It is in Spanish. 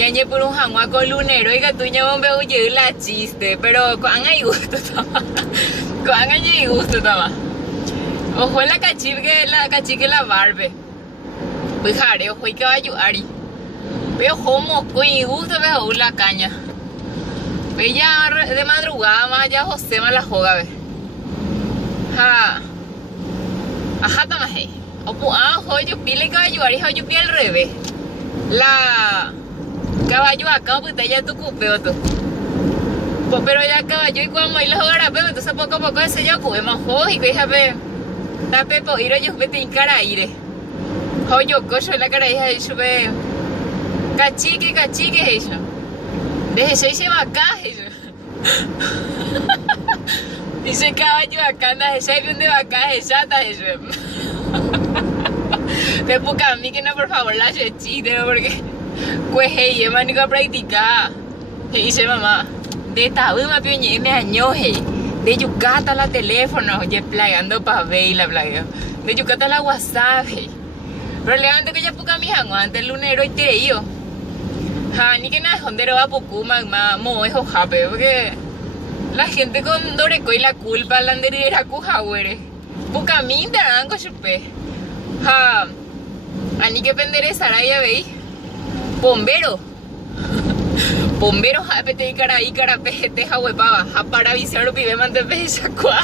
ñañe por un jangua con lunero y que tú ña bombe huye la chiste, pero con hay gusto tama. Con hay gusto tama. Ojo la cachique la barbe. Pues jare, ojo y caballo ari. Veo como con gusto veo la caña. Ve ya de madrugada más ya José me la joga ve. Ja. Ajá tama hey. Opo yo pile caballo ari yo pile al revés. La caballo acá pues ya tu cupeo tú. Pues pero ya caballo y cuando hay la hora pero entonces poco a poco ese yo cube más y que ya ve. Ta pepo iro yo vete en cara aire. Yo cocho la cara hija yo ve. Cachique eso. Desde eso se va acá eso. Dice caballo acá anda ese hay donde va acá esa ta eso. Me busca a mí que no por favor la chiste porque pues hey manico a practicar. Y dice mamá, de esta una pioñe me año hey. De Yucata la teléfono, oye plagando pa' ver y la plaga. De Yucata la WhatsApp hey. Probablemente que ya puca mi jango antes el lunero y tiré yo. Ja, ni que nada, donde va poco más mo es ojape, porque la gente con doreco y la culpa la anderera cuja güere. Puca mi tarango chupe. Ja, ani que penderezar ahí veis. Bombero. Bombero jape te cara ahí cara pejete jahuepaba. Ja para avisar lo pibe mante peja cua.